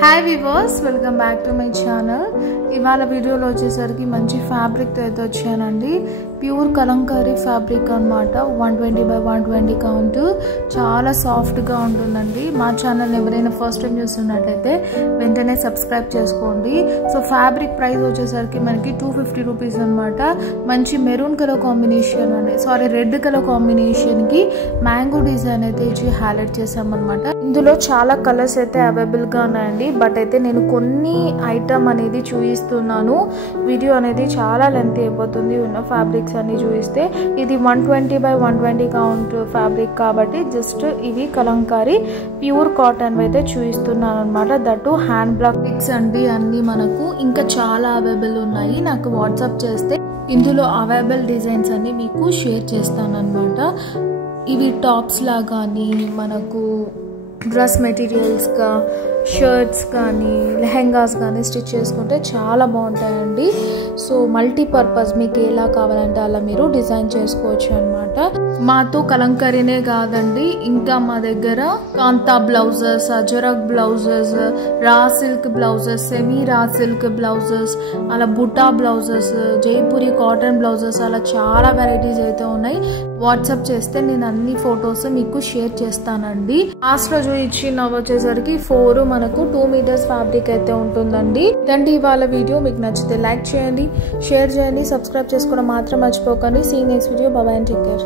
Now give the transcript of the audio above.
Hi viewers, welcome back to my channel. ఇవాళ వీడియోలో వచ్చేసరికి మంచి ఫ్యాబ్రిక్తో అయితే వచ్చానండి. ప్యూర్ కలంకారీ ఫ్యాబ్రిక్ అనమాట. 120 by 120 కౌంట్. చాలా సాఫ్ట్గా ఉంటుందండి. మా ఛానల్ ఎవరైనా ఫస్ట్ టైం చూస్తున్నట్లయితే వెంటనే సబ్స్క్రైబ్ చేసుకోండి. సో ఫ్యాబ్రిక్ ప్రైస్ వచ్చేసరికి మనకి 250 రూపీస్ అనమాట. మంచి maroon colour combination red colour కాంబినేషన్కి మ్యాంగో డిజైన్ అయితే ఇచ్చి హైలైట్ చేసామన్నమాట. ఇందులో చాలా కలర్స్ అయితే అవైలబుల్గా ఉన్నాయండి. బట్ అయితే నేను కొన్ని ఐటమ్ అనేది చూపిస్తున్నాను. వీడియో అనేది చాలా లెంత్ అయిపోతుంది ఉన్న ఫ్యాబ్రిక్స్ అన్ని చూపిస్తే. ఇది 120 by 120 కౌంట్ ఫ్యాబ్రిక్ కాబట్టి జస్ట్ ఇవి కలంకారీ ప్యూర్ కాటన్ అయితే చూపిస్తున్నాను అనమాట. దట్టు హ్యాండ్ బ్లాక్ పిక్స్ అండి అన్ని మనకు ఇంకా చాలా అవైలబుల్ ఉన్నాయి. నాకు వాట్సాప్ చేస్తే ఇందులో అవైలబుల్ డిజైన్స్ అన్ని మీకు షేర్ చేస్తాను అనమాట. ఇవి టాప్స్ లా కానీ మనకు డ్రెస్ మెటీరియల్స్గా షర్ట్స్ కానీ లెహెంగాస్ కానీ స్టిచ్ చేసుకుంటే చాలా బాగుంటాయండి. సో మల్టీపర్పస్ మీకు ఎలా కావాలంటే అలా మీరు డిజైన్ చేసుకోవచ్చు అనమాట. మాతో కలంకారీనే కాదండి, ఇంకా మా దగ్గర kantha blouses, ajrakh blouses, raw silk blouses, semi raw silk blouses, అలా buta blouses, Jaipuri cotton blouses, అలా చాలా వెరైటీస్ అయితే ఉన్నాయి. వాట్సాప్ చేస్తే నేను అన్ని ఫొటోస్ మీకు షేర్ చేస్తానండి. లాస్ట్ రోజు ఇచ్చిన వచ్చేసరికి 4 మనకు 2 మీటర్స్ ఫ్యాబ్రిక్ అయితే ఉంటుందండి. ఇదండి ఇవాళ వీడియో. మీకు నచ్చితే లైక్ చేయండి, షేర్ చేయండి, సబ్స్క్రైబ్ చేసుకోవడం మాత్రం మర్చిపోకండి. See next video. Bye bye and take care.